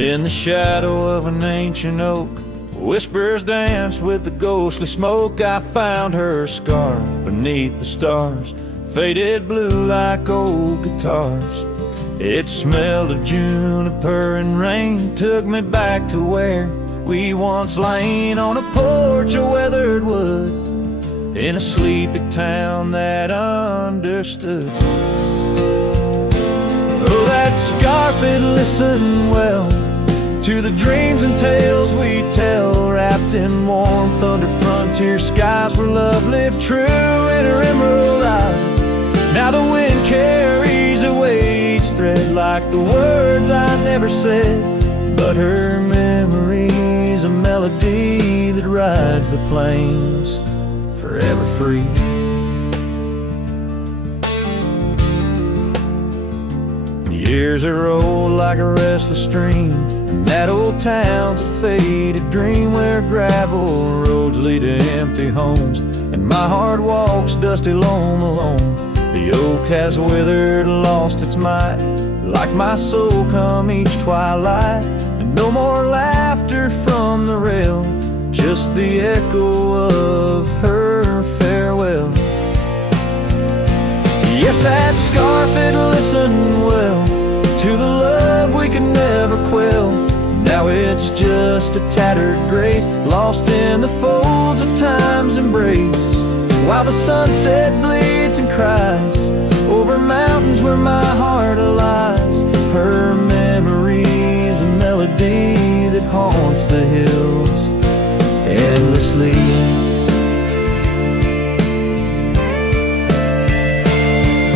In the shadow of an ancient oak, whispers dance with the ghostly smoke. I found her scarf beneath the stars, faded blue like old guitars. It smelled of juniper and rain, took me back to where we once lain on a porch of weathered wood, in a sleepy town that understood. Oh, that scarf, it listened well to the dreams and tales we tell, wrapped in warmth under frontier skies where love lived true in her emerald eyes. Now the wind carries away each thread like the words I never said, but her memory's a melody that rides the plains forever free. Years are rolled like a restless stream, and that old town's a faded dream where gravel roads lead to empty homes, and my heart walks dusty lone alone. The oak has withered, lost its might, like my soul come each twilight, and no more laughter from the rail, just the echo of her farewell. Yes, that scarf, it listened well to the love we could never quell. Now it's just a tattered grace, lost in the folds of time's embrace, while the sunset bleeds and cries over mountains where my heart lies. Her memory's a melody that haunts the hills endlessly.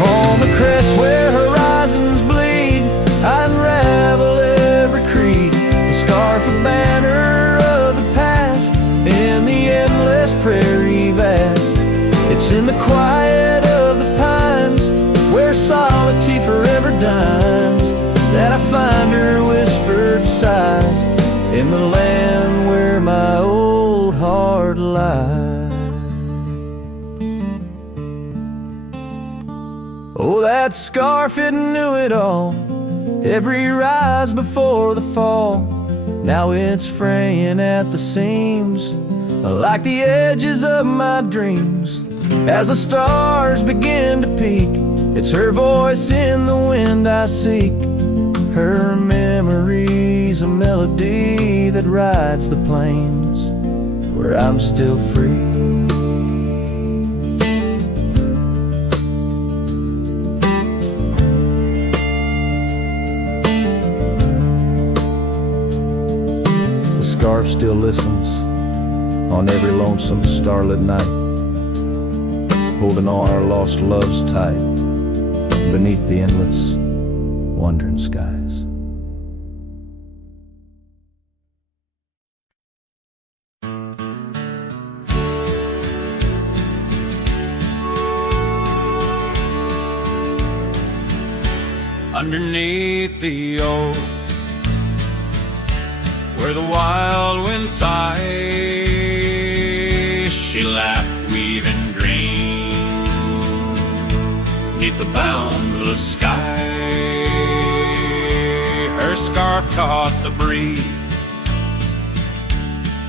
On the crest where horizons bleed, I unravel every creed, the scarf, a banner of the past in the endless prairie vast. It's in the quiet of the pines where solitude forever dines, that I find her whispered sighs in the land where my old heart lies. Oh, that scarf, it knew it all, every rise before the fall. Now it's fraying at the seams, like the edges of my dreams. As the stars begin to peak, it's her voice in the wind I seek. Her memory's a melody that rides the plains where I'm still free. Scarf still listens on every lonesome starlit night, holding all our lost loves tight beneath the endless wandering skies. Underneath the oak, where the wild wind sighs, she laughed, weaving green neath the boundless sky. Her scarf caught the breeze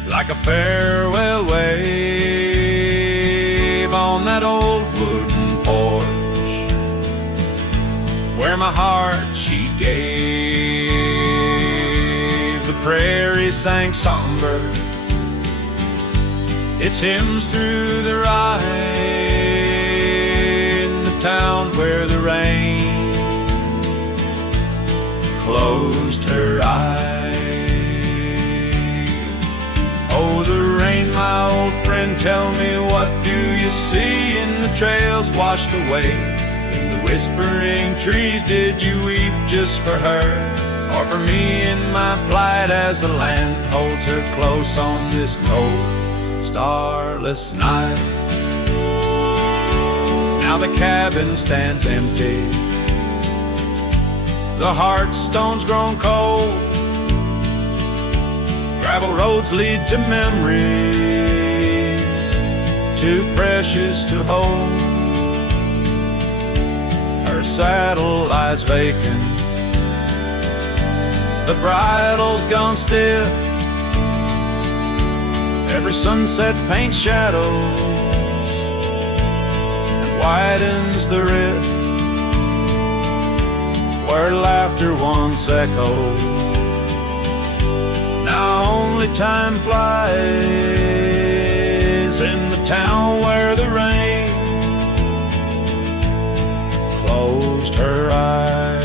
like a farewell wave on that old wooden porch where my heart she gave. The prairie sang songbird its hymns through the rye, in the town where the rain closed her eyes. Oh, the rain, my old friend, tell me, what do you see in the trails washed away, in the whispering trees? Did you weep just for her, or for me in my plight, as the land holds her close on this cold, starless night? Now the cabin stands empty, the hearthstone's grown cold, gravel roads lead to memories too precious to hold. Her saddle lies vacant The bridle's gone stiff, every sunset paints shadows and widens the rift where laughter once echoed. Now only time flies in the town where the rain closed her eyes.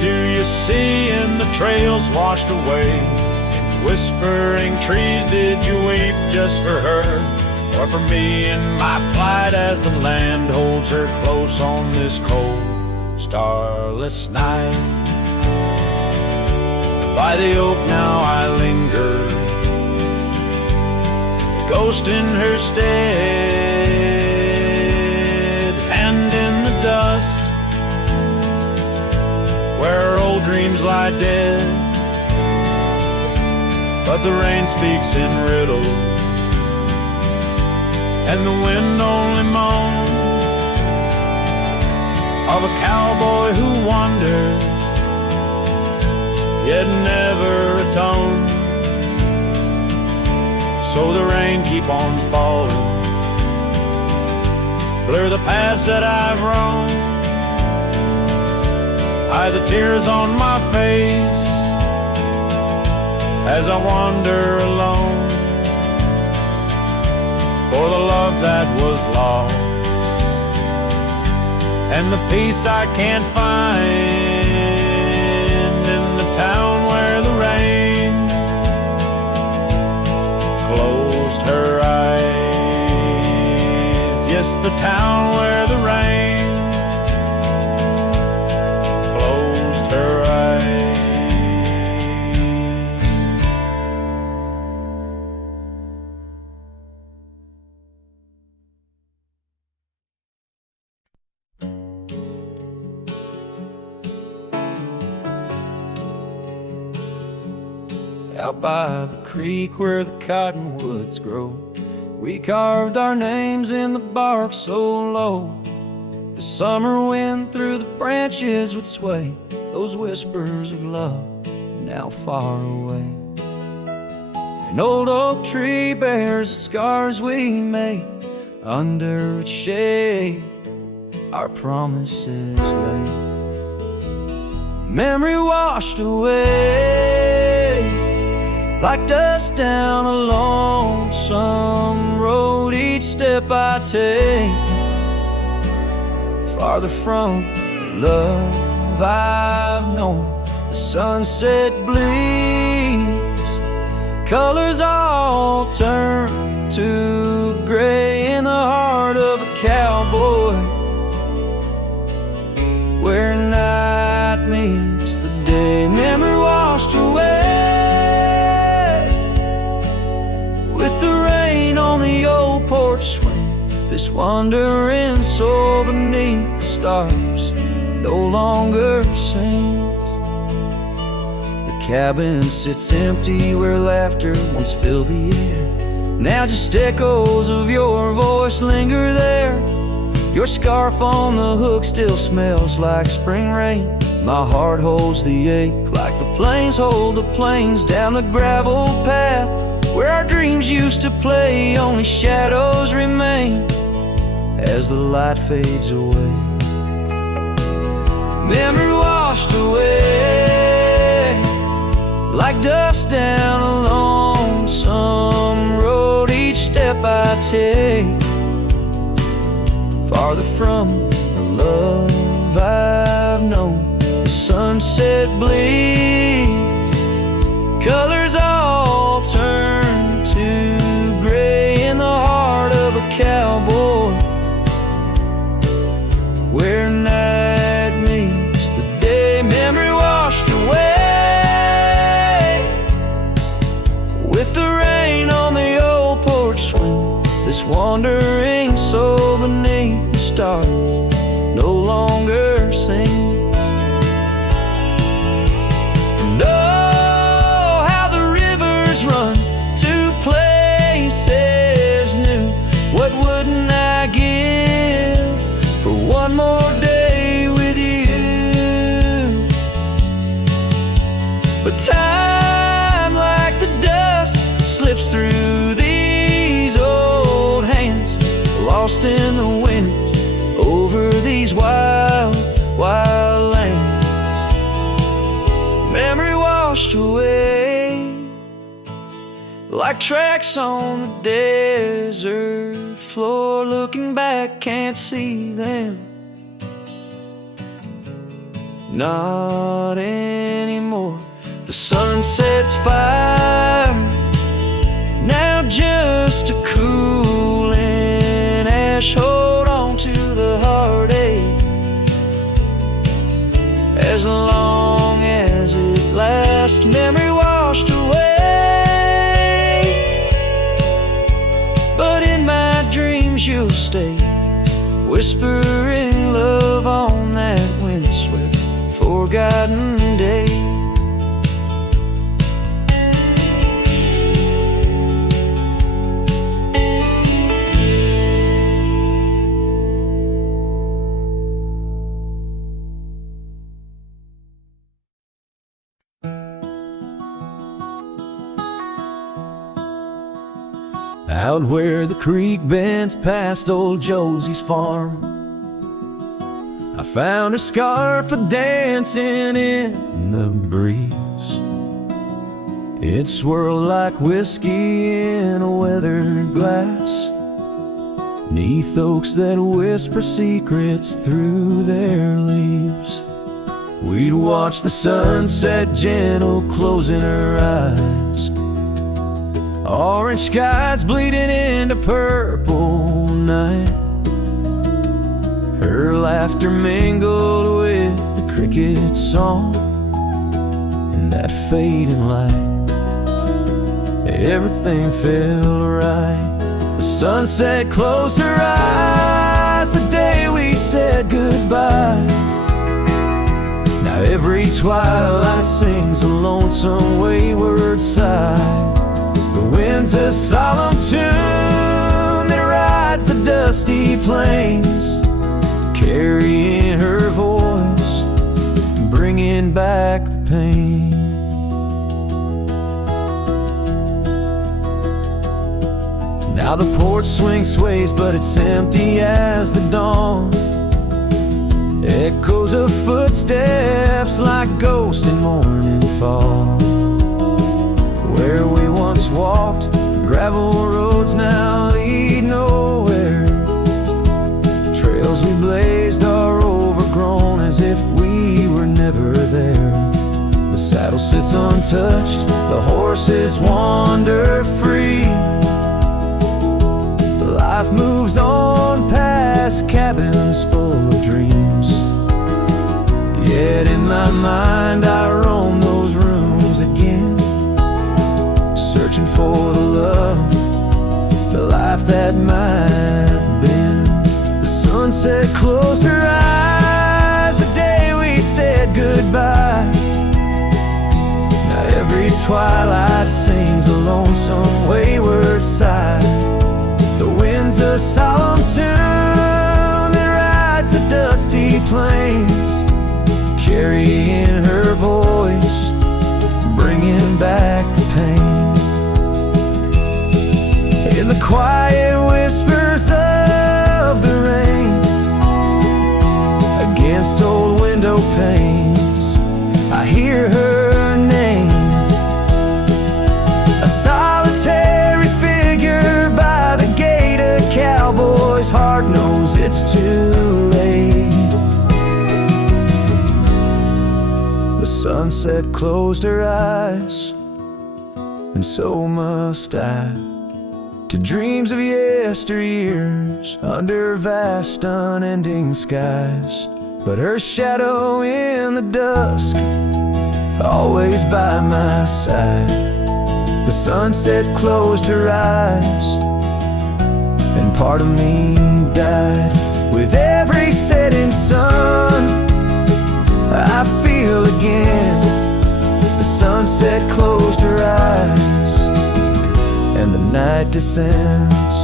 Do you see in the trails washed away? In whispering trees, did you weep just for her? Or for me in my plight as the land holds her close on this cold, starless night? By the oak now I linger, ghost in her stead, and in the dust where old dreams lie dead. But the rain speaks in riddles, and the wind only moans of a cowboy who wanders, yet never atones. So the rain keep on falling, blur the paths that I've roamed, hide the tears on my face as I wander alone for the love that was lost and the peace I can't find in the town where the rain closed her eyes. Yes, the town where the rain her eyes. Out by the creek where the cottonwoods grow, we carved our names in the bark so low the summer wind through the branches would sway those whispers of love now far away. An old oak tree bears the scars we made under its shade, our promises laid. Memory washed away like dust down a lonesome road. Each step I take farther from love I've known. The sunset bleeds, colors all turn to gray in the heart of a cowboy, where night meets the day. Memory washed away with the rain on the old porch swing. This wandering soul beneath the stars no longer sings. The cabin sits empty where laughter once filled the air. Now just echoes of your voice linger there. Your scarf on the hook still smells like spring rain. My heart holds the ache like the plains hold the plains down the gravel path where our dreams used to play. Only shadows remain as the light fades away. Memory washed away like dust down a lonesome road. Each step I take farther from the love I've known. The sunset bleeds, colors all turn to gray in the heart of a cowboy, where night meets the day. Memory washed away with the rain on the old porch swing. This wandering soul beneath sings. And oh, how the rivers run to places new. What wouldn't I give for one more day with you? But time, like the dust, slips through these old hands, lost in the wind over these wild, wild lands. Memory washed away like tracks on the desert floor. Looking back, can't see them, not anymore. The sunset's fire, now just a cooling ash. Hold on to the heartache as long as it lasts. Memory washed away, but in my dreams you'll stay, whispering love on that windswept, forgotten day. Out where the creek bends past old Josie's farm, I found her scarf a dancing in the breeze. It swirled like whiskey in a weathered glass, 'neath oaks that whisper secrets through their leaves. We'd watch the sunset gentle closing her eyes, orange skies bleeding into purple night. Her laughter mingled with the cricket song in that fading light. Everything felt right. The sunset closed her eyes the day we said goodbye. Now every twilight sings a lonesome wayward sigh. The wind's a solemn tune that rides the dusty plains, carrying her voice, bringing back the pain. Now the porch swing sways, but it's empty as the dawn. Echoes of footsteps like ghosts in morning fall. Where we once walked, gravel roads now lead nowhere. Trails we blazed are overgrown as if we were never there. The saddle sits untouched, the horses wander free. Life moves on past cabins full of dreams. Yet in my mind I roam those rooms again, searching for the love, the life that might have been. The sunset closed her eyes the day we said goodbye. Now every twilight sings a lonesome wayward sigh. The wind's a solemn tune that rides the dusty plains, carrying her voice, bringing back the pain. In the quiet whispers of the rain, against old window panes, I hear her name. A solitary figure by the gate, a cowboy's heart knows it's too late. The sunset closed her eyes, and so must I, to dreams of yesteryears under vast unending skies. But her shadow in the dusk, always by my side. The sunset closed her eyes, and part of me died. With every setting sun, innocence.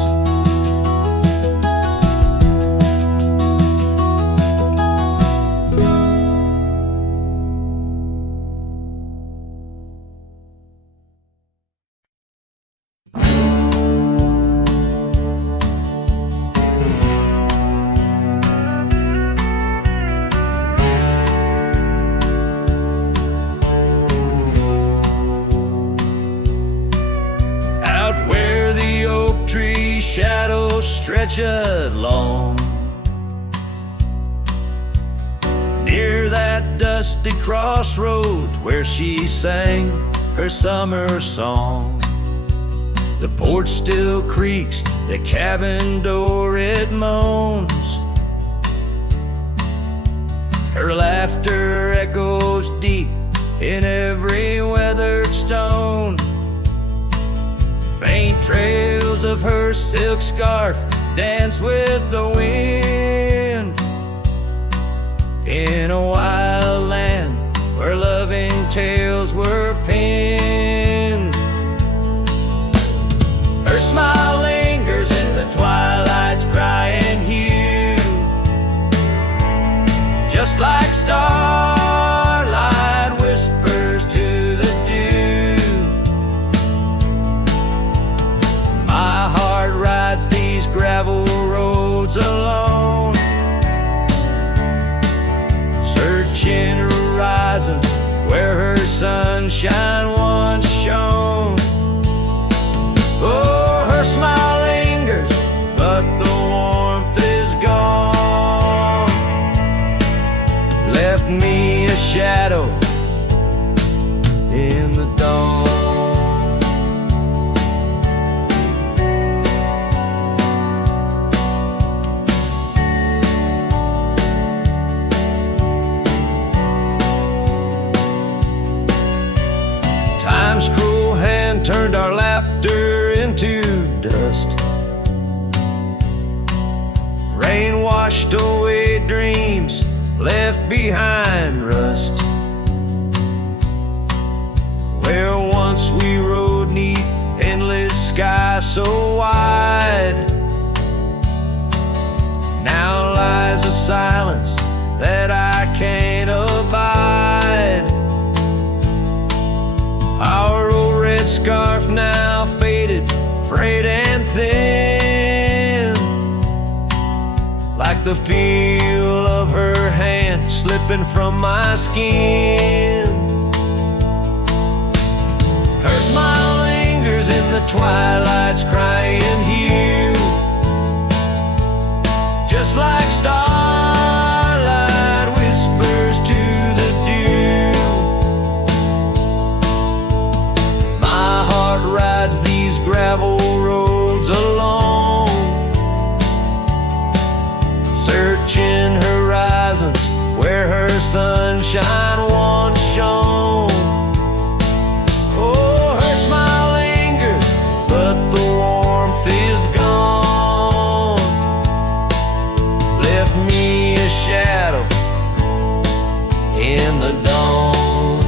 Shadows stretch along near that dusty crossroads where she sang her summer song. The porch still creaks, the cabin door it moans. Her laughter echoes deep in every weathered stone. Faint trails of her silk scarf dance with the wind in a wild land where loving tales were penned. Her smile lingers in the twilight's crying hue, just like starlight whispers to the dew. My heart rides these gravel roads alone, searching horizons where her sunshine once shone. Oh, her smile lingers, but the warmth is gone. Left me a shadow in the dawn. Time's cruel hand turned our laughter into dust. Rain washed away dreams, left behind rust. Where once we rode 'neath endless sky so wide, now lies a silence that I can't abide. Our old red scarf now faded, frayed and thin, like the feel of her hand slipping from my skin. Her smile lingers in the twilight's crying hue, just like starlight whispers to the dew. My heart rides these gravel roads alone, searching horizons where her sunshine once shone. Oh, her smile lingers, but the warmth is gone. Left me a shadow in the dawn.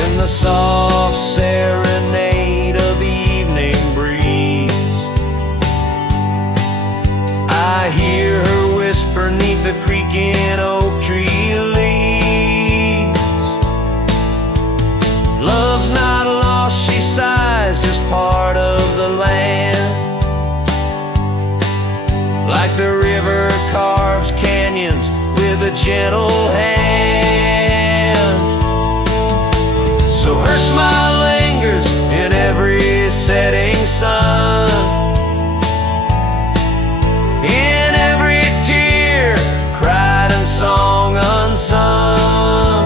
In the soft serenade of the evening breeze, I hear her whisper 'neath the creaking oak tree leaves. Love's not lost, she sighs, just part of the land. Like the river carves canyons with a gentle hand. So her smile lingers in every setting sun, in every tear cried and song unsung.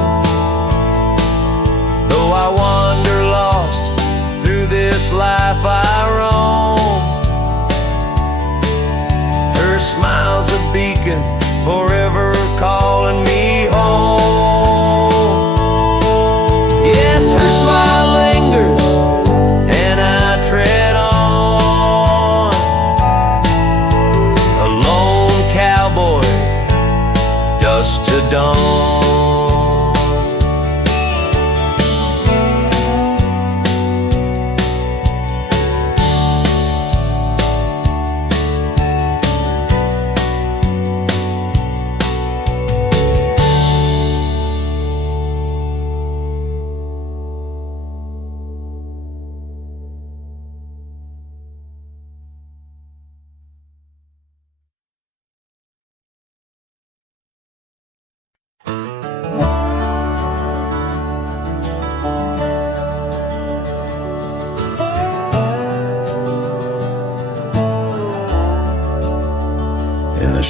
Though I wander lost through this life I roam, her smile's a beacon forever calling me home. Yes, her smile lingers and I tread on, a lone cowboy, dusk to dawn.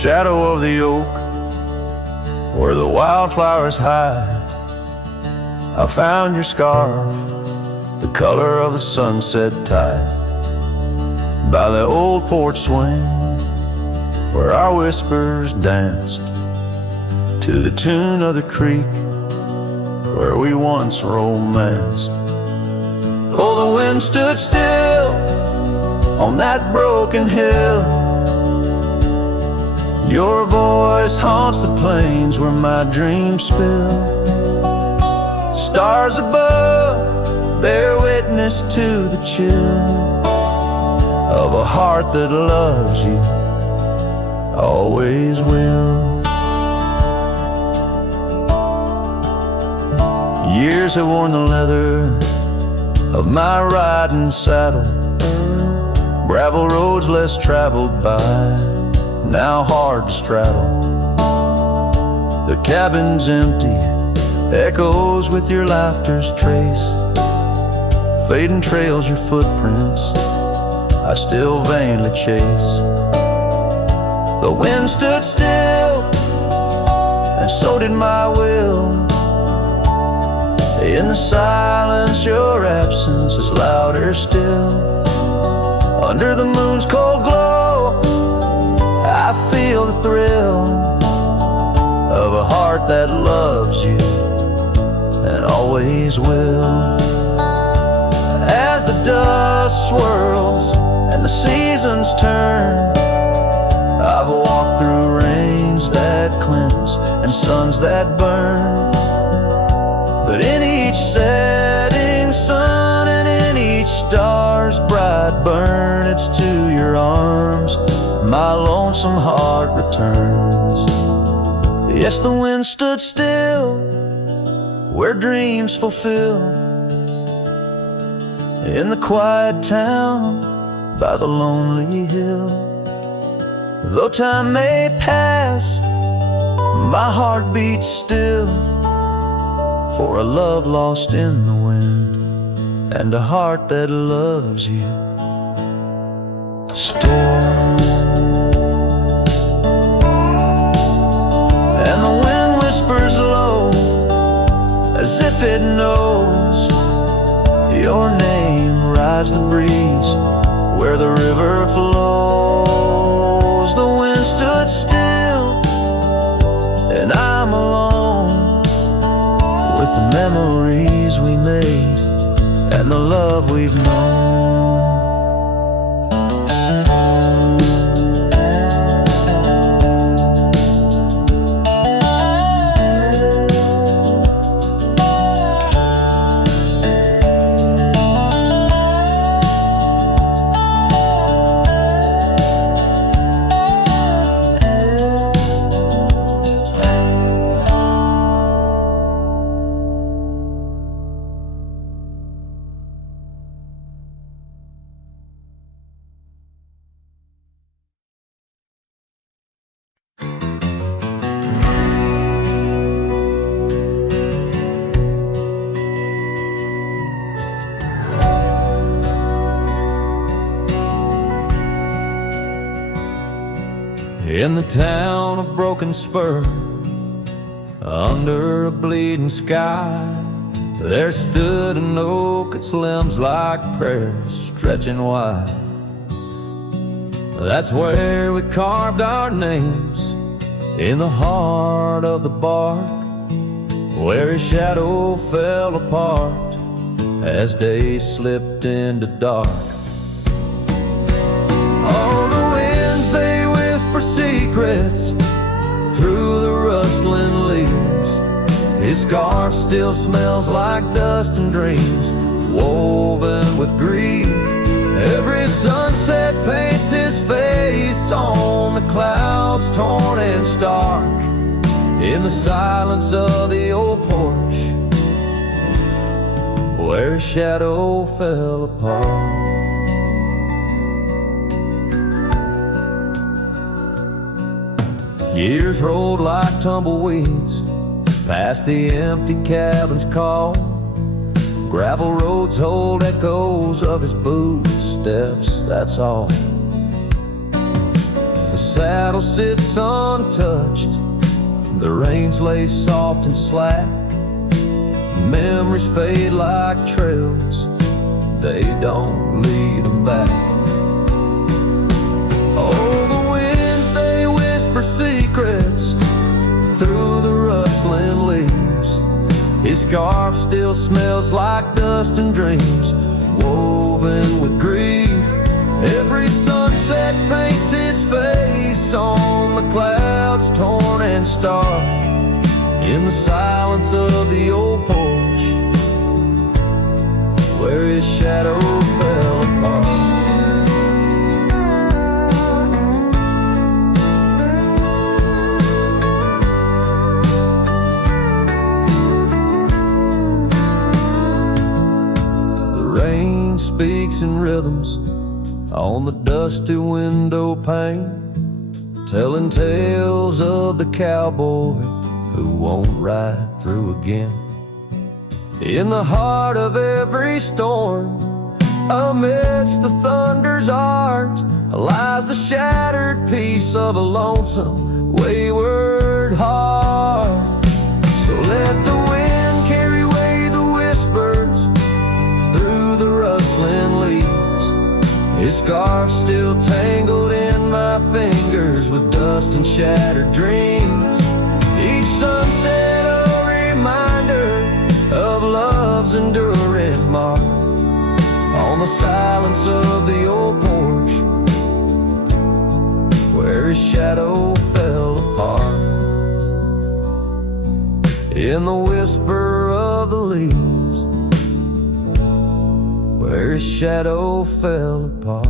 shadow of the oak, where the wildflowers hide, I found your scarf, the color of the sunset tide, by the old porch swing, where our whispers danced, to the tune of the creek, where we once romanced. Oh, the wind stood still on that broken hill. Your voice haunts the plains where my dreams spill. Stars above bear witness to the chill of a heart that loves you, always will. Years have worn the leather of my riding saddle, gravel roads less traveled by, now hard to straddle. The cabin's empty, echoes with your laughter's trace, fading trails your footprints I still vainly chase. The wind stood still, and so did my will. In the silence, your absence is louder still. Under the moon's cold glow, I feel the thrill of a heart that loves you and always will. As the dust swirls and the seasons turn, I've walked through rains that cleanse and suns that burn. But in each setting sun and in each star's bright burn, it's to your arms my lonesome heart returns. Yes, the wind stood still where dreams fulfill, in the quiet town by the lonely hill. Though time may pass, my heart beats still, for a love lost in the wind and a heart that loves you still. And the wind whispers low as if it knows your name rides the breeze where the river flows. The wind stood still and I'm alone with the memories we made and the love we've known. In the town of Broken Spur, under a bleeding sky, there stood an oak, its limbs like prayers stretching wide. That's where we carved our names, in the heart of the bark, where his shadow fell apart as day slipped into dark. Oh, the winds, they whisper secrets through the rustling leaves. His scarf still smells like dust and dreams woven with grief. Every sunset paints his face on the clouds torn and stark, in the silence of the old porch where his shadow fell apart. Years rolled like tumbleweeds past the empty cabin's call. Gravel roads hold echoes of his footsteps, that's all. The saddle sits untouched, the reins lay soft and slack. Memories fade like trails, they don't lead them back. Oh, the winds, they whisper secrets through the rustling leaves. His scarf still smells like dust and dreams, woven with grief. Every sunset paints his face on the clouds, torn and stark. In the silence of the old porch, where his shadow fell apart. The rain speaks in rhythms on the dusty window pane, telling tales of the cowboy who won't ride through again. In the heart of every storm, amidst the thunder's arch, lies the shattered piece of a lonesome, wayward heart. So let the wind carry away the whispers through the rustling leaves. His scarf still tangled in my fingers with dust and shattered dreams. Each sunset a reminder of love's enduring mark on the silence of the old porch, where his shadow fell apart. In the whisper of the leaves, where his shadow fell apart.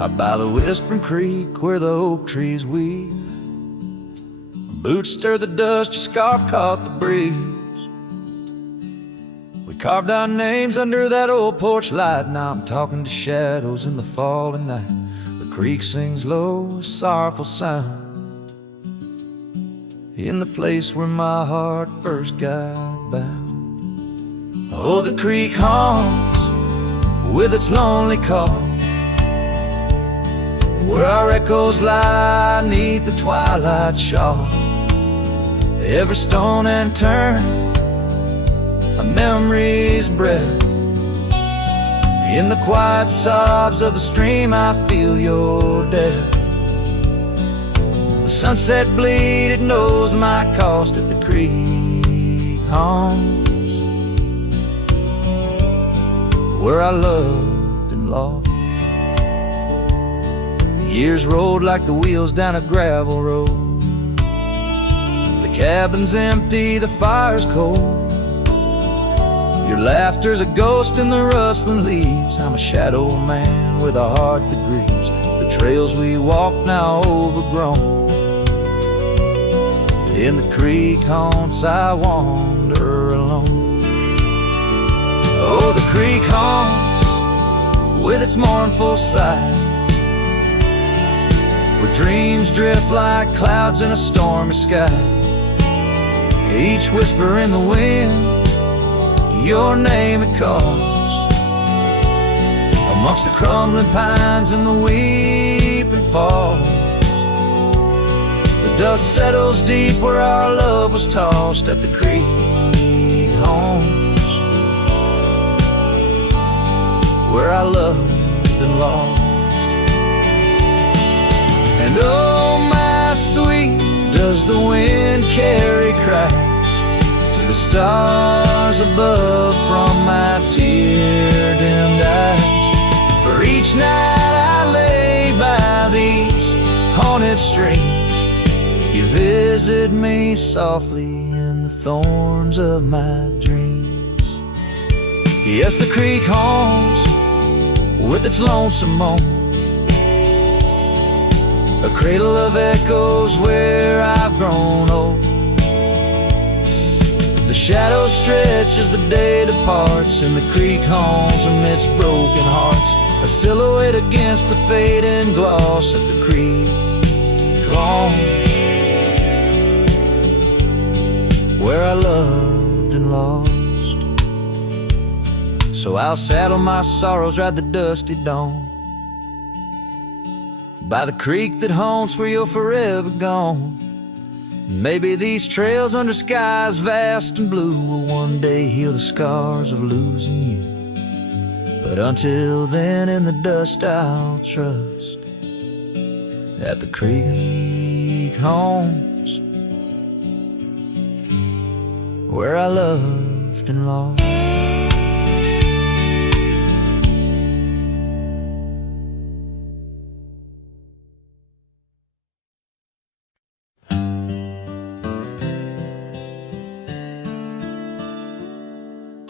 Out by the whispering creek where the oak trees weave, boots stir the dust, your scarf caught the breeze. We carved our names under that old porch light. Now I'm talking to shadows in the falling night. The creek sings low, a sorrowful sound, in the place where my heart first got bound. Oh, the creek haunts with its lonely call, where our echoes lie neath the twilight shawl. Every stone and turn, a memory's breath. In the quiet sobs of the stream, I feel your death. The sunset bleed, it knows my cost at the creek haunts, where I loved and lost. Years rolled like the wheels down a gravel road. The cabin's empty, the fire's cold. Your laughter's a ghost in the rustling leaves. I'm a shadow man with a heart that grieves. The trails we walk now overgrown. In the creek haunts I wander alone. Oh, the creek haunts with its mournful sigh, where dreams drift like clouds in a stormy sky. Each whisper in the wind, your name it calls. Amongst the crumbling pines and the weeping falls, the dust settles deep where our love was tossed at the creek haunts, where I loved and lost. And oh, my sweet, does the wind carry cracks to the stars above from my tear-dimmed eyes? For each night I lay by these haunted streams, you visit me softly in the thorns of my dreams. Yes, the creek haunts with its lonesome moan, a cradle of echoes where I've grown old. The The shadows stretch as the day departs, and the creek homes amidst broken hearts, a silhouette against the fading gloss of the creek home, where I loved and lost. So I'll saddle my sorrows, ride the dusty dawn by the creek that haunts where you're forever gone. Maybe these trails under skies vast and blue will one day heal the scars of losing you. But until then, in the dust I'll trust at the creek homes, where I loved and lost.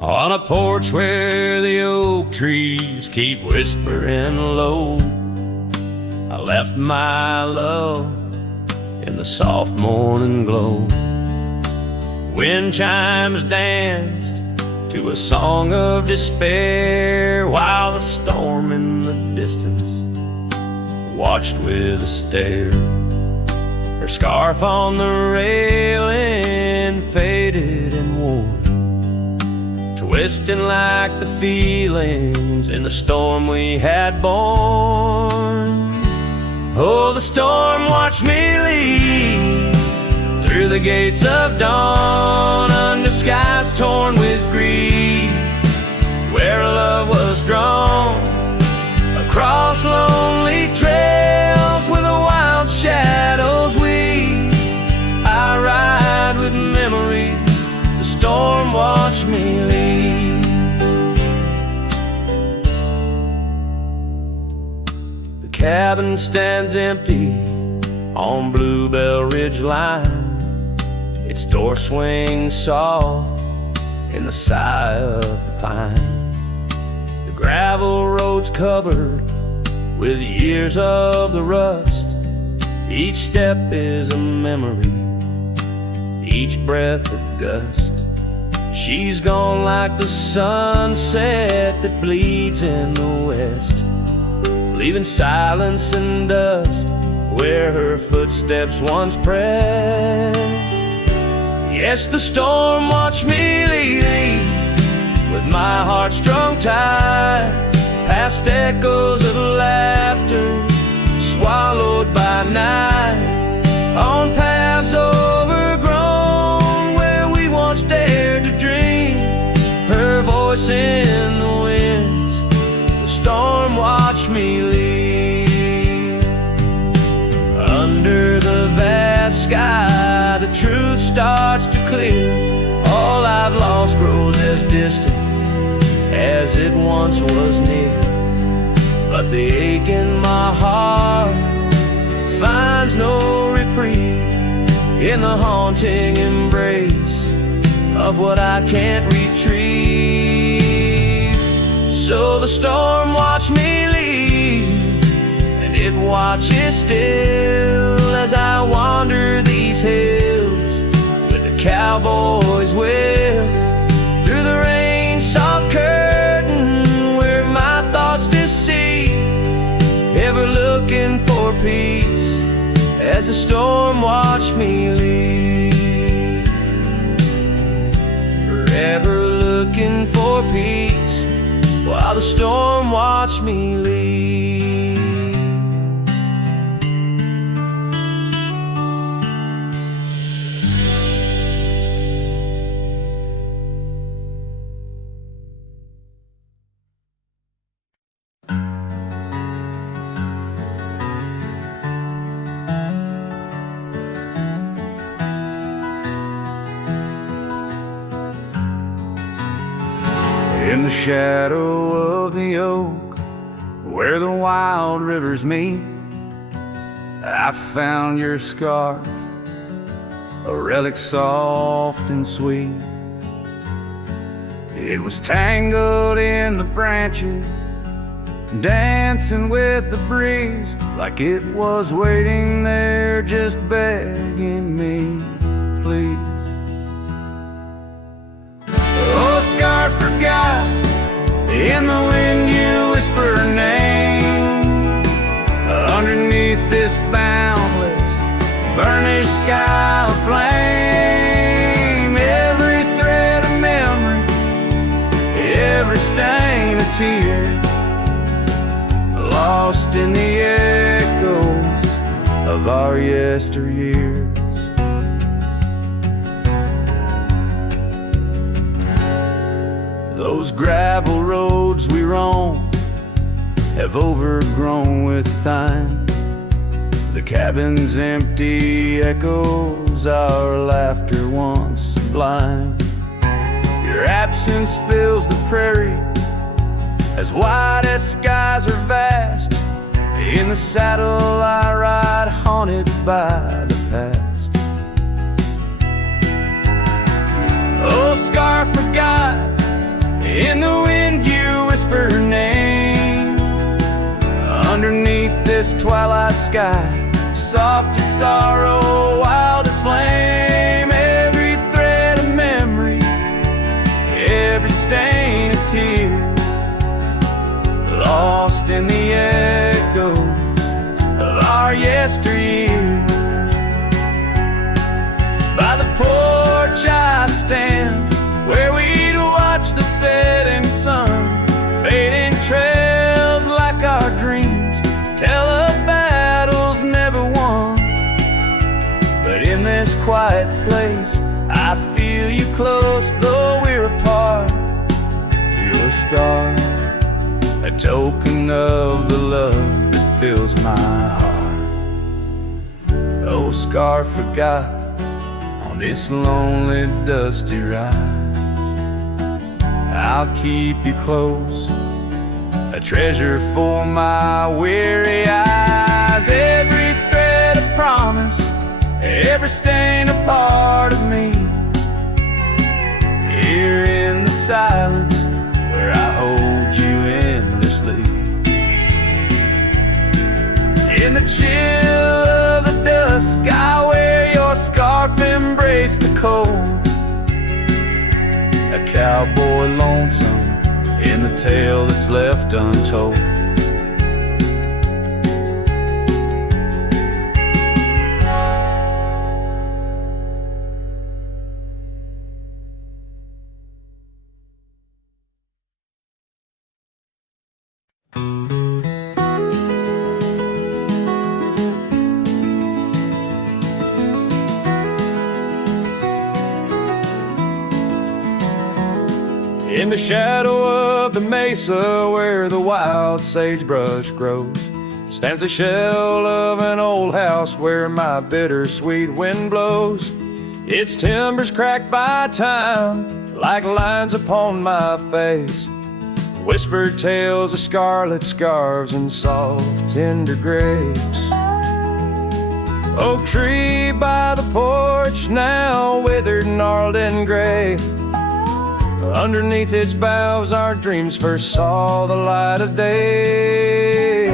On a porch where the oak trees keep whispering low, I left my love in the soft morning glow. Wind chimes danced to a song of despair, while the storm in the distance watched with a stare. Her scarf on the railing faded and wore, twisting like the feelings in the storm we had borne. Oh, the storm watched me leave through the gates of dawn, under skies torn with grief, where love was drawn, across lonely trails where the wild shadows weave. I ride with memories, the storm watched me leave. The cabin stands empty on Bluebell Ridge line, its door swings soft in the sigh of the pine. The gravel road's covered with years of the rust, each step is a memory, each breath a gust. She's gone like the sunset that bleeds in the west, leaving silence and dust where her footsteps once pressed. Yes, the storm watched me leave with my heart strung tight, past echoes of laughter swallowed by night, on paths overgrown where we once dared to dream. Her voice in the winds, the storm watched me leave. Under the vast sky, the truth starts to clear. All I've lost grows as distant as it once was near, but the ache in my heart finds no reprieve in the haunting embrace of what I can't retrieve. So the storm watched me leave, and it watches still as I wander these hills with the cowboy's will through the rain soft curtain where my thoughts deceive, ever looking for peace as the storm watched me leave. Forever looking for peace while the storm watched me leave. In the shadow of the oak, where the wild rivers meet, I found your scarf, a relic soft and sweet. It was tangled in the branches, dancing with the breeze, like it was waiting there just begging me, please. scar forgot. In the wind you whisper her name. Underneath this boundless, burnished sky of flame. Every thread of memory, every stain of tear, lost in the echoes of our yesteryears. Those gravel roads we roam have overgrown with time. The cabin's empty echoes our laughter once sublime. Your absence fills the prairie, as wide as skies are vast. In the saddle I ride, haunted by the past. Oh, scar forgot. In the wind you whisper her name. Underneath this twilight sky, soft as sorrow, wild as flame. Every thread of memory, every stain of tear, lost in the echoes of our yesteryears. By the porch I stand, where we'd watch the setting sun. Fading trails like our dreams tell of battles never won. But in this quiet place I feel you close, though we're apart. Your scar, a token of the love that fills my heart. Oh, scar forgot on this lonely dusty ride. I'll keep you close, a treasure for my weary eyes. Every thread a promise, every stain a part of me. Here in the silence where I hold you endlessly. In the chill of the dusk I wear your scarf, embrace the cold. A cowboy lonesome in the tale that's left untold. In the shadow of the mesa where the wild sagebrush grows, stands the shell of an old house where my bittersweet wind blows. Its timbers cracked by time like lines upon my face, whispered tales of scarlet scarves and soft tender grace. Oak tree by the porch now withered, gnarled and gray. Underneath its boughs our dreams first saw the light of day.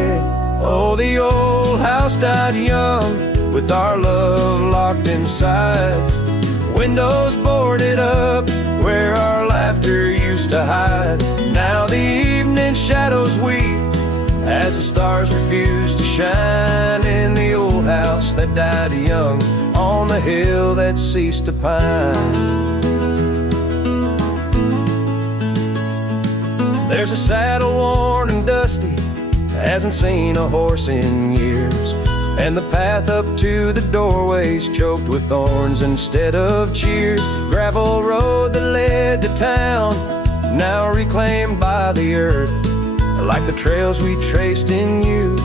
Oh, the old house died young with our love locked inside. Windows boarded up where our laughter used to hide. Now the evening shadows weep as the stars refuse to shine in the old house that died young on the hill that ceased to pine. There's a saddle worn and dusty, hasn't seen a horse in years, and the path up to the doorway's choked with thorns instead of cheers. Gravel road that led to town, now reclaimed by the earth, like the trails we traced in youth,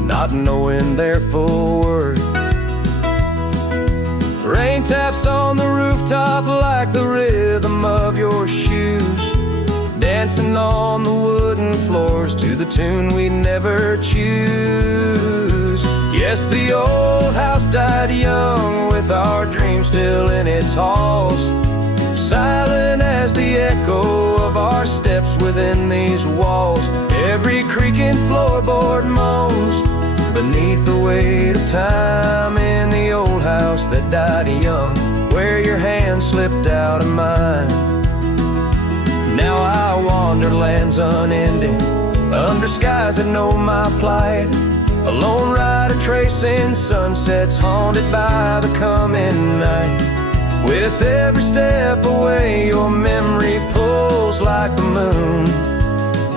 not knowing their full worth. Rain taps on the rooftop like the rhythm of your shoes, dancing on the wooden floors to the tune we never choose. Yes, the old house died young with our dreams still in its halls, silent as the echo of our steps within these walls. Every creaking floorboard moans beneath the weight of time in the old house that died young, where your hand slipped out of mine. by wanderlands unending, under skies that know my plight. A lone rider tracing sunsets haunted by the coming night. With every step away, your memory pulls like the moon,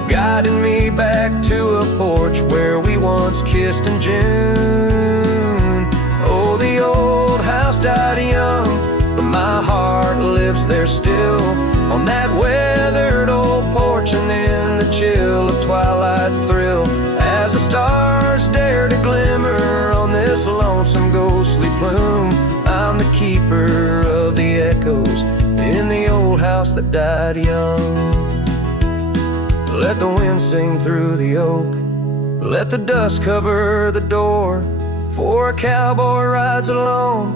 guiding me back to a porch where we once kissed in June. Oh, the old house died young, but my heart lives there still, on that weathered old porch and in the chill of twilight's thrill. As the stars dare to glimmer on this lonesome ghostly plume, I'm the keeper of the echoes in the old house that died young. Let the wind sing through the oak, let the dust cover the door, for a cowboy rides alone,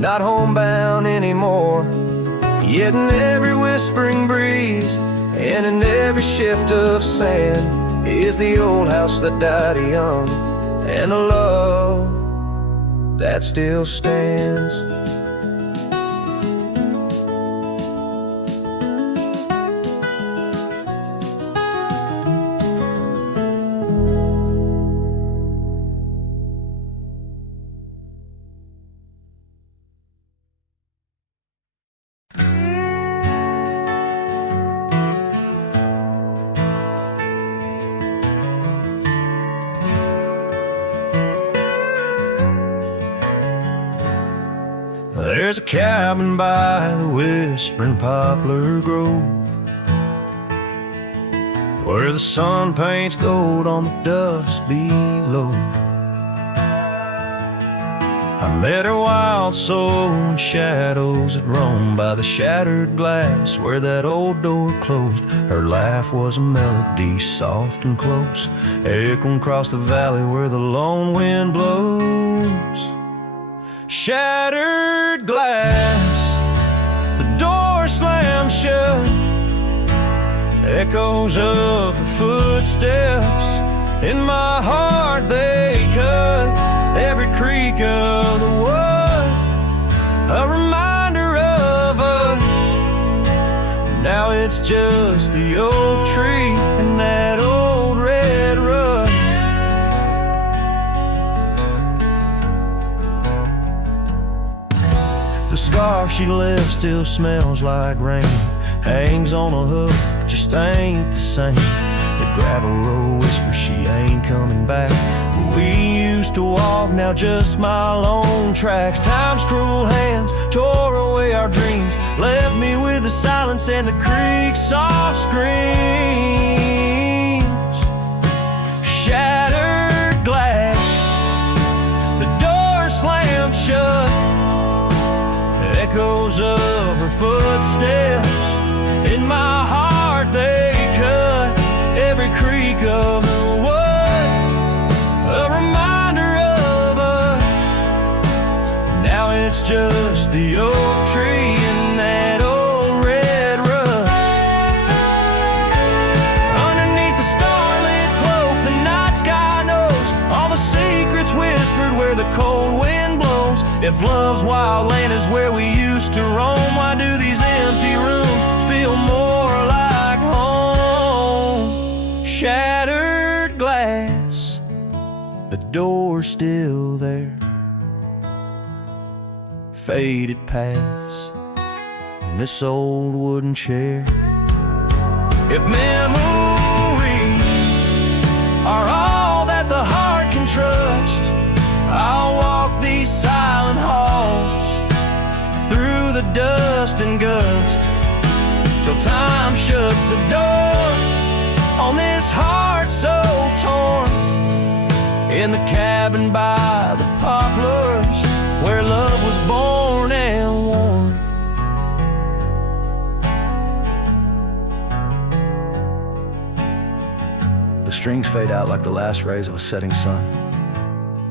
not homebound anymore. Yet in every whispering breeze and in every shift of sand is the old house that died young, and a love that still stands. There's a cabin by the whispering poplar grove, where the sun paints gold on the dust below. I met her wild soul in shadows that roam by the shattered glass where that old door closed. Her laugh was a melody soft and close, echoing across the valley where the lone wind blows. Shattered glass, the door slammed shut, echoes of her footsteps in my heart they cut. Every creak of the wood, a reminder of us. Now it's just the oak tree and that old red rust. The scarf she left still smells like rain, hangs on a hook, just ain't the same. The gravel road whispers she ain't coming back. We used to walk, now just my lone tracks. Time's cruel hands tore away our dreams, left me with the silence and the creek's soft screams. Shattered glass, the door slammed shut, echoes of her footsteps in my heart they cut. Every creak of the wood, a reminder of us. Now it's just the oak tree and that old red rust. Underneath the starlit cloak, the night sky knows all the secrets whispered where the cold wind blows. If love's wild land is where we used to roam, why do these empty rooms feel more like home? Shattered glass, the door's still there, faded paths in this old wooden chair. If memories are all that the heart can trust, I'll walk these silent halls through the dust and gust till time shuts the door on this heart so torn. In the cabin by the poplars where love was born and worn. The strings fade out like the last rays of a setting sun,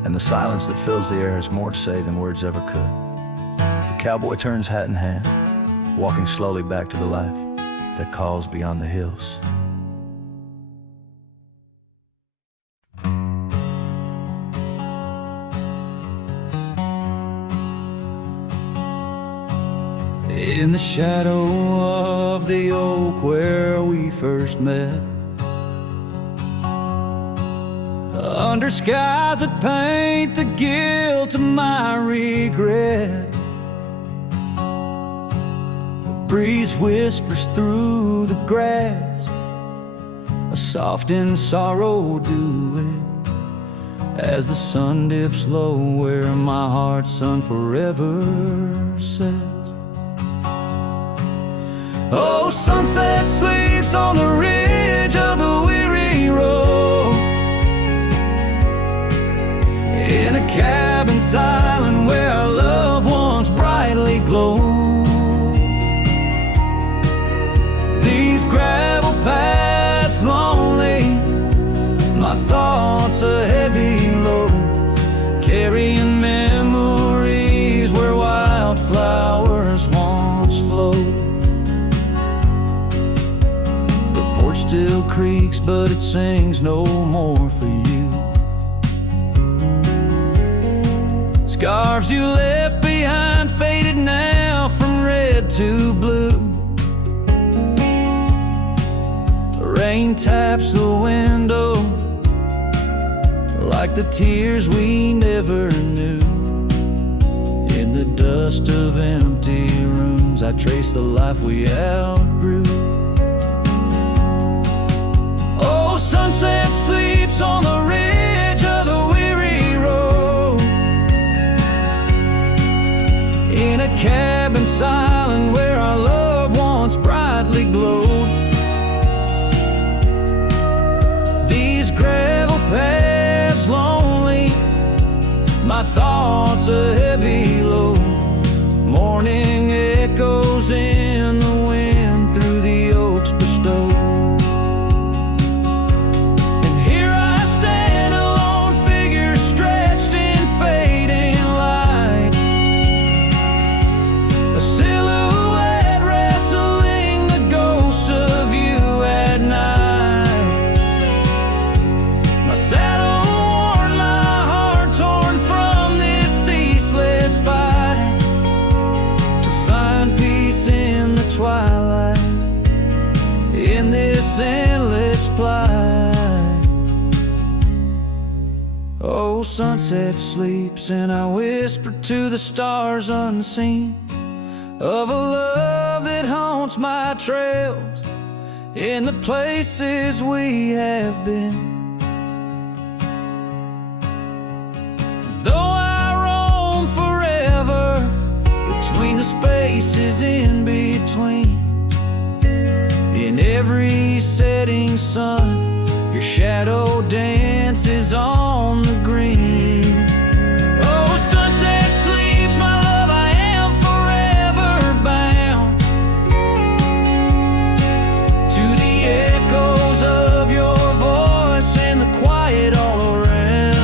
and the silence that fills the air has more to say than words ever could. The cowboy turns hat in hand, walking slowly back to the life that calls beyond the hills. in the shadow of the oak where we first met. Under skies that paint the guilt of my regret, the breeze whispers through the grass, a soft and sorrow duet, as the sun dips low where my heart's sun forever sets. Oh, sunset sleeps on the ridge of the weary road, in a cabin silent where our love once brightly glowed. These gravel paths lonely, my thoughts a heavy load, carrying memories where wildflowers once flowed. The porch still creaks, but it sings no more for you. Scarves you left behind faded now from red to blue. Rain taps the window like the tears we never knew. In the dust of empty rooms, I trace the life we outgrew. Oh, sunset sleeps on the ridge of the weary road, in a cabin silent where our love once brightly glowed. These gravel paths lonely, my thoughts a heavy load, morning echoes in the wind through the oaks bestowed. And here I stand, a lone figure stretched in fading light, a silhouette wrestling the ghosts of you at night. My saddle worn, my heart torn from this ceaseless fight, to find peace in the twilight, in this endless plight. Oh, sunset sleeps and I whisper to the stars unseen of a love that haunts my trails in the places we have been. Though I roam forever between the spaces in between, in every setting sun, your shadow dances on the green. Oh, sunset sleeps, my love, I am forever bound to the echoes of your voice and the quiet all around.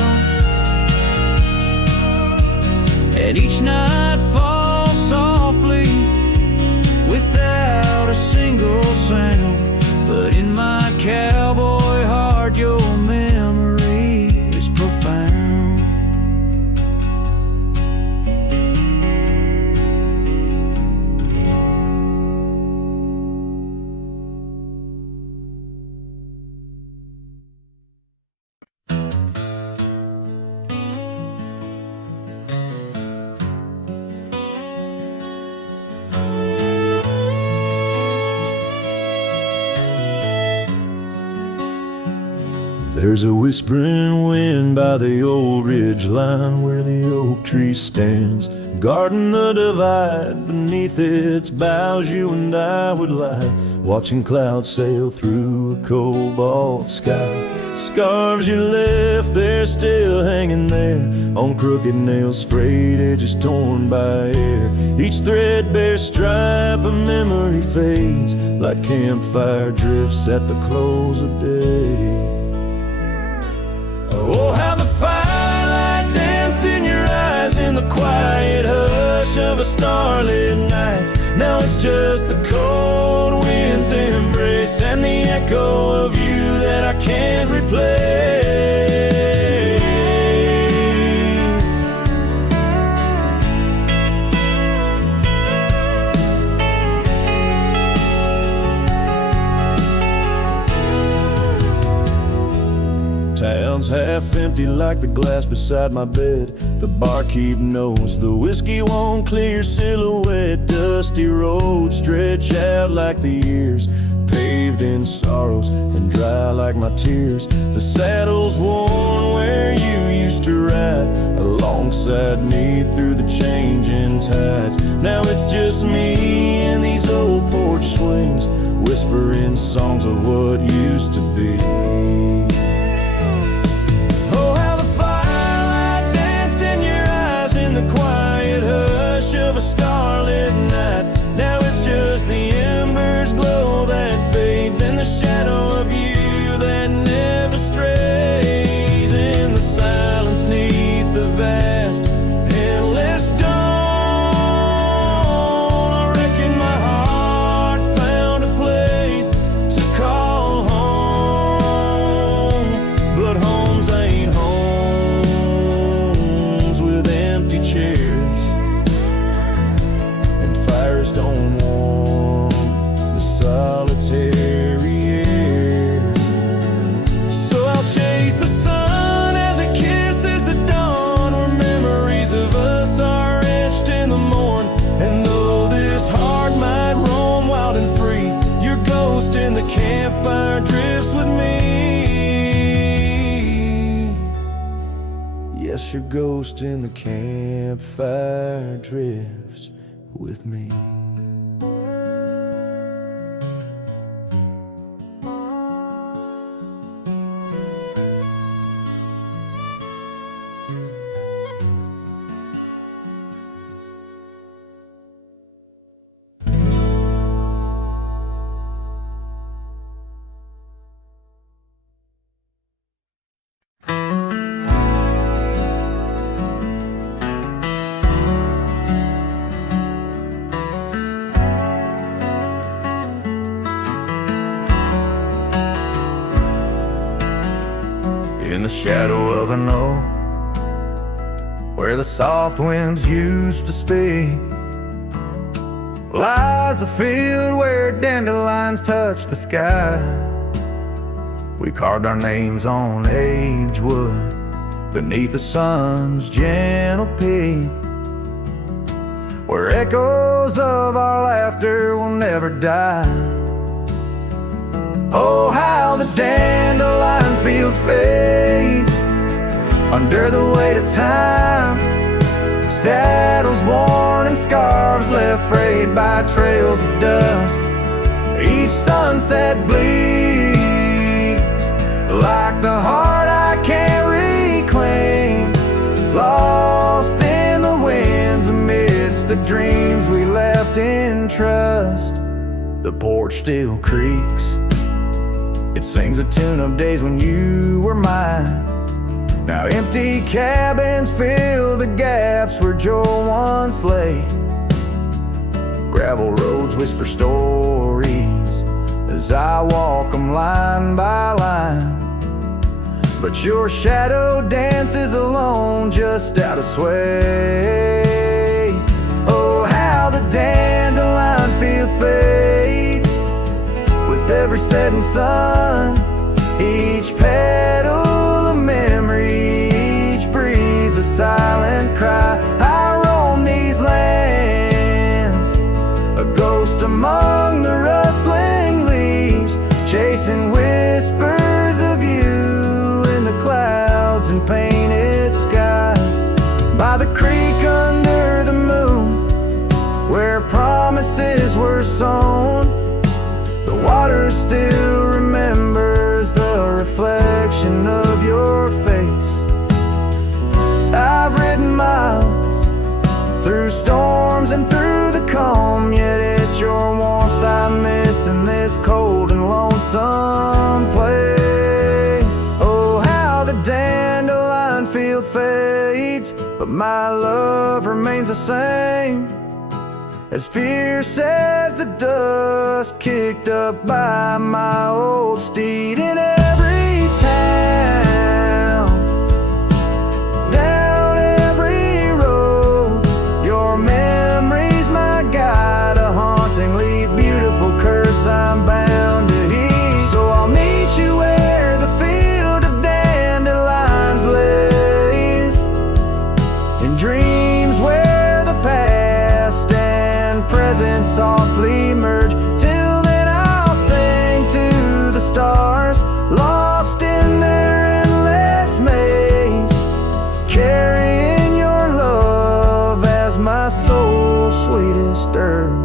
And each night falls softly without a single sound, but in my cowboy heart your memory is profound. There's a whispering wind by the old ridge line where the oak tree stands, guarding the divide. Beneath its boughs you and I would lie, watching clouds sail through a cobalt sky. Scarves you left there still hanging there, on crooked nails, frayed edges torn by air. Each threadbare stripe of memory fades like campfire drifts at the close of day. Oh, how the firelight danced in your eyes in the quiet hush of a starlit night. Now it's just the cold wind's embrace and the echo of you that I can't replace. empty like the glass beside my bed. The barkeep knows the whiskey won't clear silhouette. Dusty roads stretch out like the years, paved in sorrows and dry like my tears. The saddle's worn where you used to ride alongside me through the changing tides. Now it's just me and these old porch swings, whispering songs of what used to be. Oh, how the firelight danced in your eyes in the quiet hush of a starlit night. Now it's just the embers glow that fades in the shadow of you that never strays. In the silence neath the vast endless dawn, I reckon my heart found a place to call home. But homes ain't homes with empty chairs, and fires don't warm the solitary air. So I'll chase the sun as it kisses the dawn, where memories of us are etched in the morn. And though this heart might roam wild and free, your ghost in the campfire drifts with me. Yes, your ghost in the campfire drifts with me. In the shadow of an oak, where the soft winds used to speak, lies a field where dandelions touch the sky. We carved our names on aged wood beneath the sun's gentle peak, where echoes of our laughter will never die. Oh, how the dandelion field fades under the weight of time. Saddles worn and scarves left frayed by trails of dust. Each sunset bleeds like the heart I can't reclaim, lost in the winds amidst the dreams we left in trust. The porch still creaks, it sings a tune of days when you were mine. Now empty cabins fill the gaps where Joe once lay. Gravel roads whisper stories as I walk them line by line, but your shadow dances alone just out of sway. Oh, how the dandelion field fades with every setting sun. Each petal a memory, each breeze a silent cry. I roam these lands, a ghost among the rustling leaves, chasing whispers of you in the clouds and painted sky. By the creek under the moon, where promises were sown, the water still remembers the reflection of your face. I've ridden miles through storms and through the calm, yet it's your warmth I miss in this cold and lonesome place. Oh, how the dandelion field fades, but my love remains the same, as fierce as the dust kicked up by my old steed. In every town, down every road, your memory's my guide, a hauntingly beautiful curse I'm bound to heed. So I'll meet you where the field of dandelions lay. in dreams where the past and present softly merge. Till then I'll sing to the stars, lost in their endless maze, carrying your love as my soul's sweetest dirge.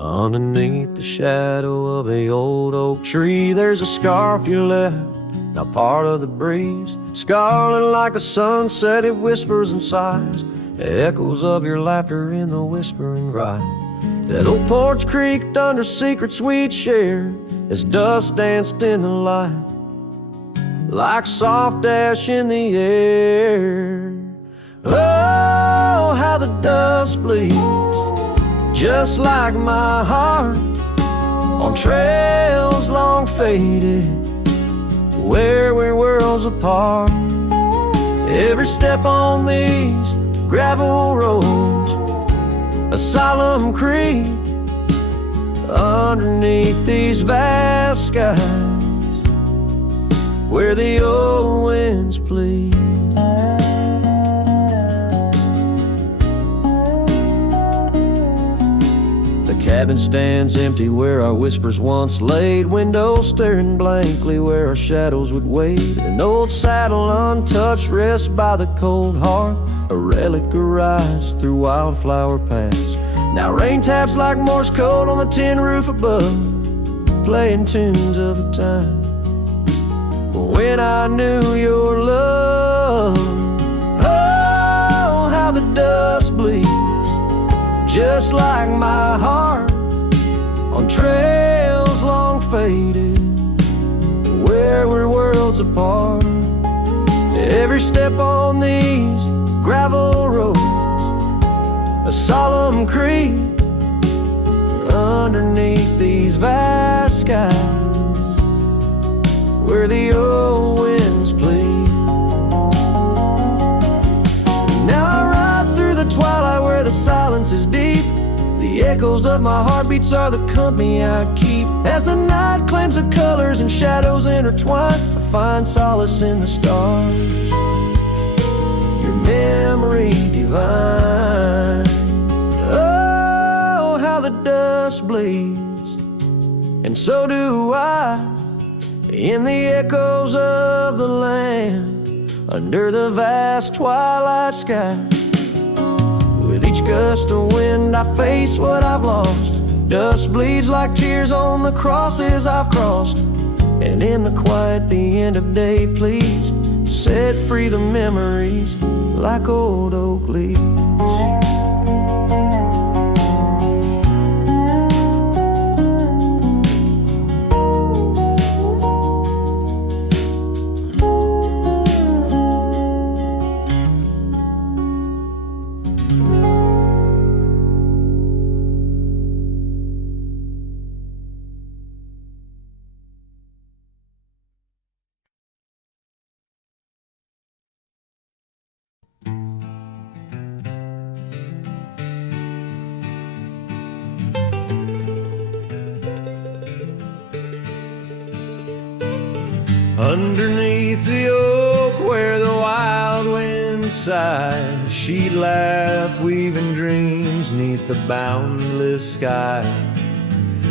Underneath the shadow of the old oak tree, there's a scarf you left, now part of the breeze. Scarlet like a sunset, it whispers and sighs, echoes of your laughter in the whispering ride. That old porch creaked under secret sweet share as dust danced in the light, like soft ash in the air. Oh, how the dust bleeds, just like my heart, on trails long faded, where we're worlds apart. Every step on these gravel roads, a solemn creep, underneath these vast skies, where the old winds plead. Cabin stands empty where our whispers once laid, windows staring blankly where our shadows would wade. An old saddle untouched rests by the cold hearth, a relic arrives through wildflower paths. Now rain taps like Morse code on the tin roof above, playing tunes of a time when I knew your love. Oh, how the dust bleeds, just like my heart, on trails long faded, where we're worlds apart. Every step on these gravel roads, a solemn creep, underneath these vast skies, where the old winds plead. Now I ride through the twilight where the silence is deep. The echoes of my heartbeats are the company I keep. As the night claims the colors and shadows intertwine, I find solace in the stars, your memory divine. Oh, how the dust bleeds, and so do I, in the echoes of the land, under the vast twilight sky. With each gust of wind I face what I've lost. Dust bleeds like tears on the crosses I've crossed. And in the quiet, the end of day, please set free the memories like old oak leaves. Underneath the oak where the wild wind sighs, she'd laugh, weaving dreams neath the boundless sky.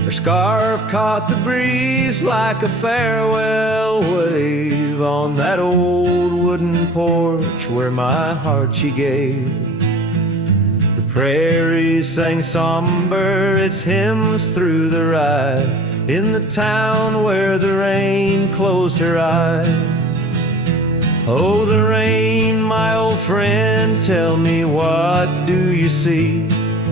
Her scarf caught the breeze like a farewell wave on that old wooden porch where my heart she gave. The prairies sang somber its hymns through the ride, in the town where the rain closed her eyes. Oh, the rain, my old friend, tell me, what do you see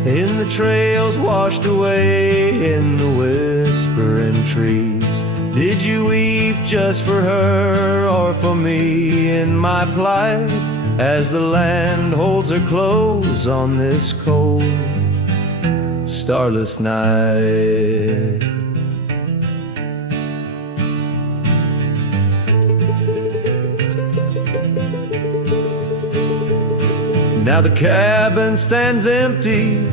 in the trails washed away in the whispering trees? Did you weep just for her or for me in my plight, as the land holds her close on this cold, starless night? Now the cabin stands empty,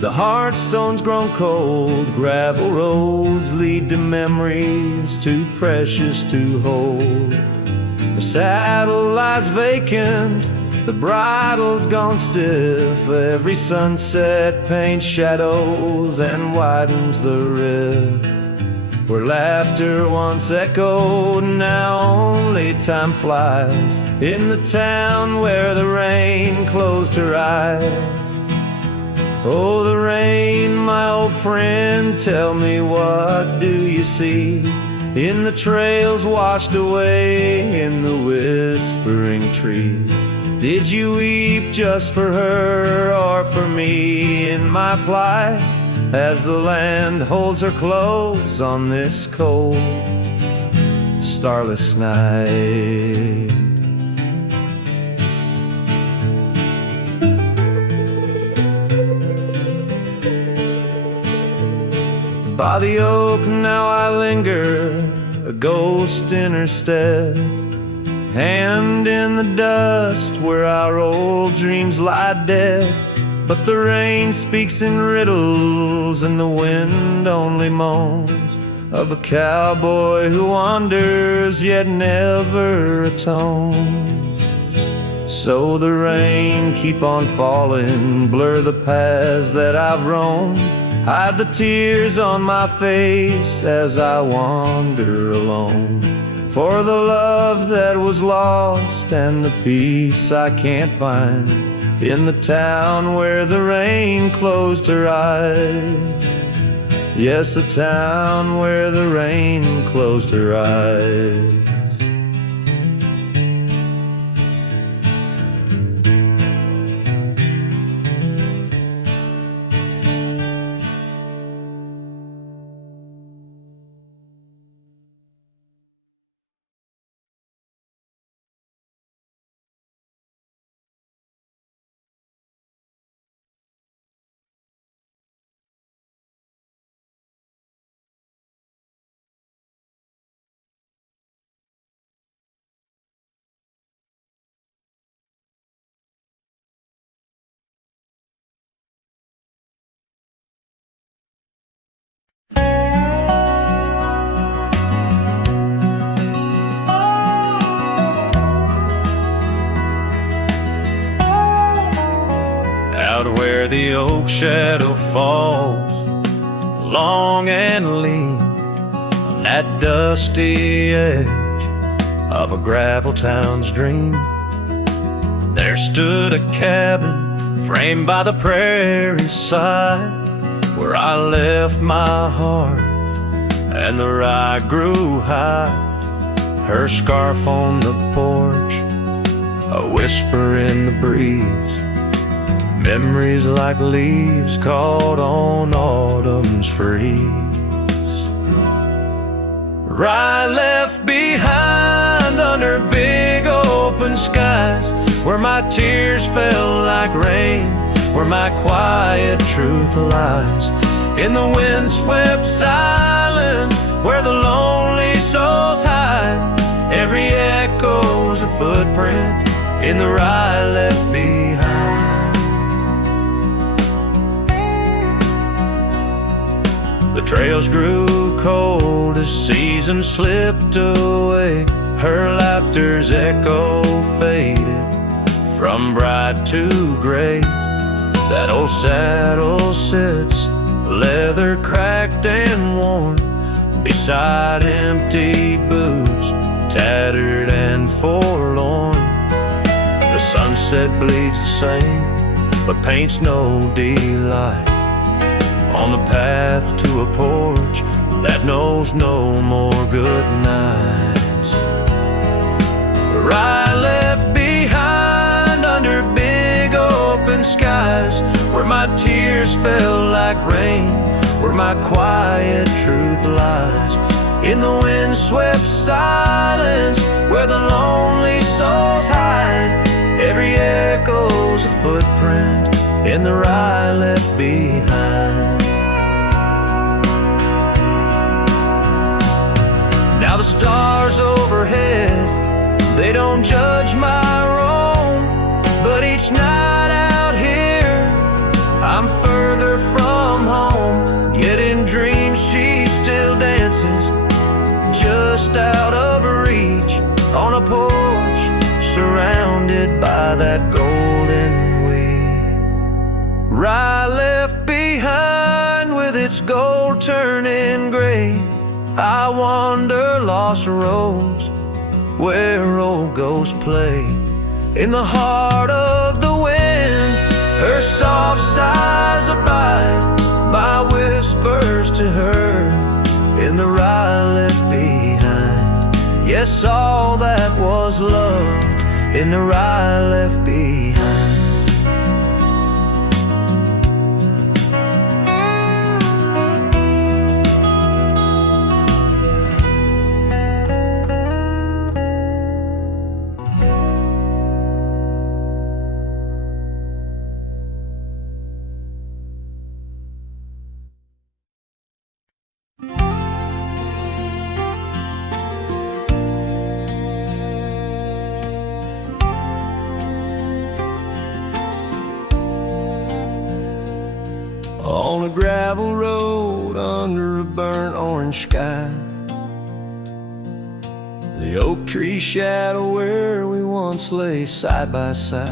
the hearthstone's grown cold, gravel roads lead to memories too precious to hold. The saddle lies vacant, the bridle's gone stiff, every sunset paints shadows and widens the rift. Where laughter once echoed, now only time flies, in the town where the rain closed her eyes. Oh, the rain, my old friend, tell me, what do you see in the trails washed away in the whispering trees? Did you weep just for her or for me in my plight, as the land holds her close on this cold, starless night? By the oak now I linger, a ghost in her stead, hand in the dust where our old dreams lie dead. But the rain speaks in riddles and the wind only moans of a cowboy who wanders yet never atones. So the rain keep on falling, blur the paths that I've roamed, hide the tears on my face as I wander alone. For the love that was lost and the peace I can't find in the town where the rain closed her eyes. Yes, the town where the rain closed her eyes. Out where the oak shadow falls, long and lean, on that dusty edge of a gravel town's dream, there stood a cabin framed by the prairie side, where I left my heart and the rye grew high. Her scarf on the porch, a whisper in the breeze, memories like leaves caught on autumn's freeze. Rye left behind under big open skies, where my tears fell like rain, where my quiet truth lies. In the windswept silence, where the lonely souls hide, every echo's a footprint in the rye left behind. The trails grew cold as seasons slipped away. Her laughter's echo faded from bright to gray. That old saddle sits, leather cracked and worn, beside empty boots, tattered and forlorn. The sunset bleeds the same, but paints no delight on the path to a porch that knows no more good nights. Rye left behind under big open skies, where my tears fell like rain, where my quiet truth lies. In the wind windswept silence where the lonely souls hide. Every echo's a footprint in the ride left behind. Now the stars overhead, they don't judge my roam, but each night out here I'm further from home. Yet in dreams she still dances just out of reach on a porch surrounded by that golden weed. Right left behind with its gold turning gray, I wander lost roads where old ghosts play. In the heart of the wind, her soft sighs abide, my whispers to her in the ride left behind. Yes, all that was loved in the ride left behind. On a gravel road under a burnt orange sky, the oak tree shadow where we once lay side by side.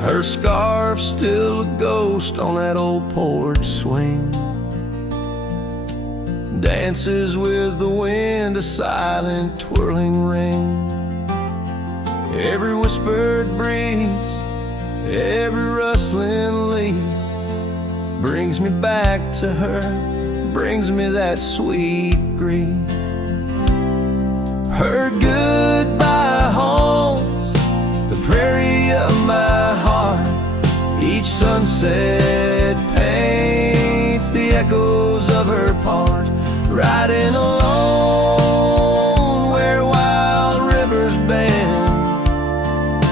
Her scarf still a ghost on that old porch swing, dances with the wind, a silent twirling ring. Every whispered breeze, every rustling leaf brings me back to her, brings me that sweet grief. Her goodbye haunts the prairie of my heart. Each sunset paints the echoes of her part. Riding alone where wild rivers bend,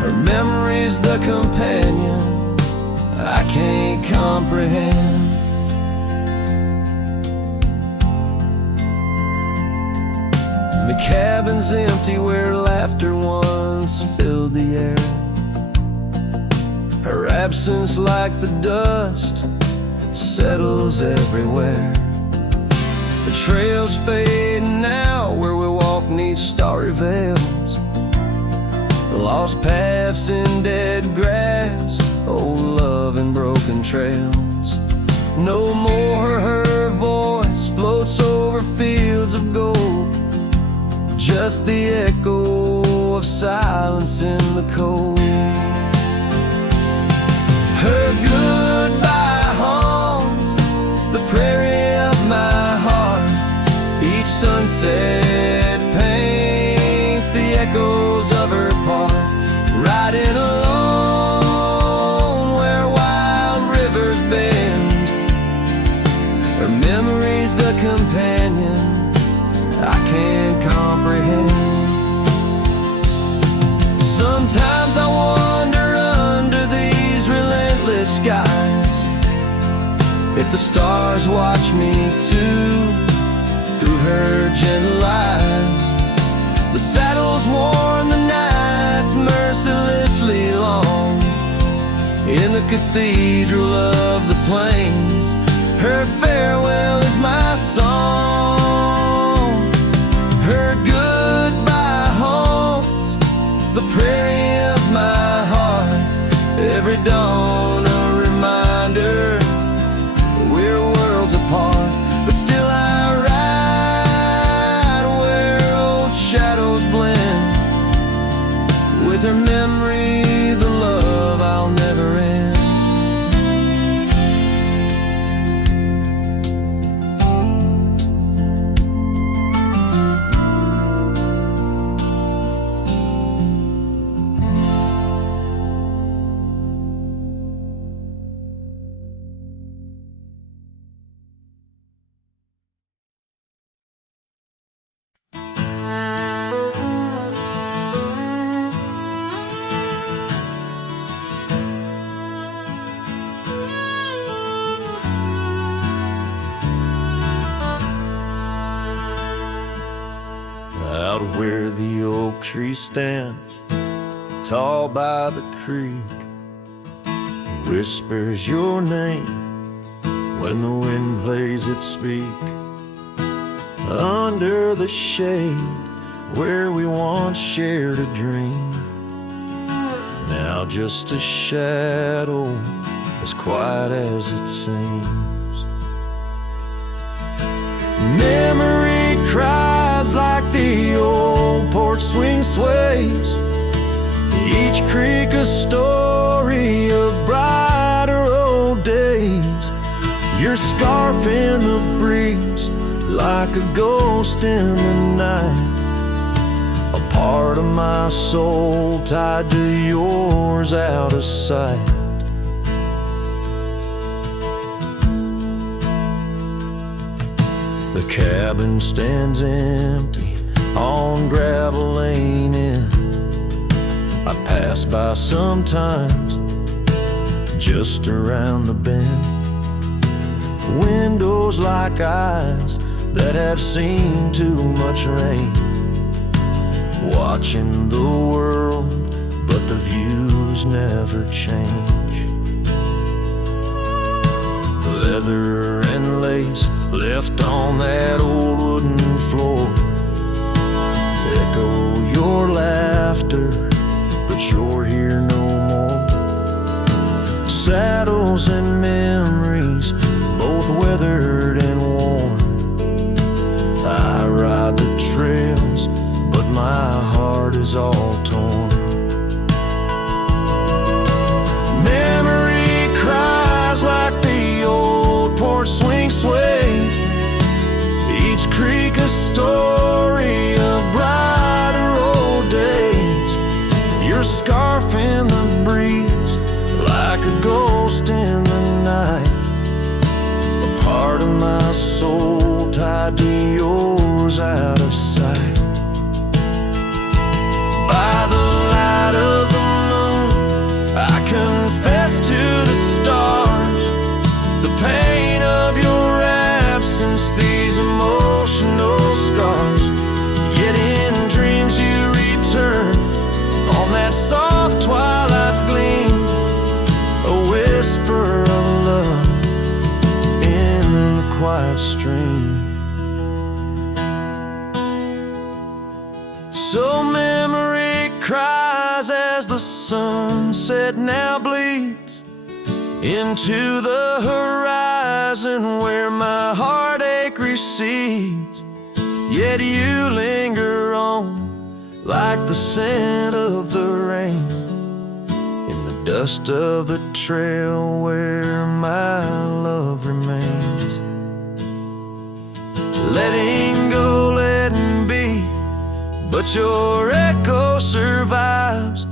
her memory's the companion I can't comprehend. The cabin's empty where laughter once filled the air. Her absence like the dust settles everywhere. The trails fade now where we walk neath starry veils, lost paths in dead grass, old love and broken trails. No more her voice floats over fields of gold, just the echo of silence in the cold. Her goodbye haunts the prairie of my heart. Each sunset paints the echoes of her part. Riding alone where wild rivers bend, her memory's the companion I can't comprehend. Sometimes I wander under these relentless skies, if the stars watch me too through her gentle eyes. The saddle's worn, the night's mercilessly long. In the cathedral of the plains, her farewell is my song. Her goodbye haunts the prairie of my heart. Every dawn a reminder we're worlds apart, but still I ride where old shadows blend. With her memory, the love I'll never end. out where the oak tree stands, tall by the creek, whispers your name when the wind plays it speak. Under the shade where we once shared a dream, now just a shadow as quiet as it seems. Memory cries like the old porch swing sways, each creak a story of brighter old days. Your scarf in the breeze like a ghost in the night, a part of my soul tied to yours out of sight. The cabin stands empty on gravel lane in. I pass by sometimes just around the bend. Windows like eyes that have seen too much rain, watching the world, but the views never change. Leather and lace left on that old wooden floor echo your laughter, but you're here no more. Saddles and memories, both weathered and worn. I ride the trails, but my heart is all torn. Memory cries like the old porch swing sways, each creak a story of brighter old days. Your scarf in the breeze like a ghost in the night, a part of my soul tied to yours out of sight. By the light of the moon, I confess to the stars the pain of your absence, these emotional scars. Yet in dreams you return on that soft twilight's gleam, a whisper of love in the quiet stream. So memory cries as the sunset now bleeds into the horizon where my heartache recedes. Yet you linger on like the scent of the rain in the dust of the trail where my love remains. Letting go, letting be, but your echo survives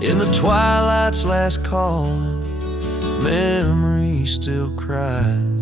in the twilight's last calling. Memory still cries.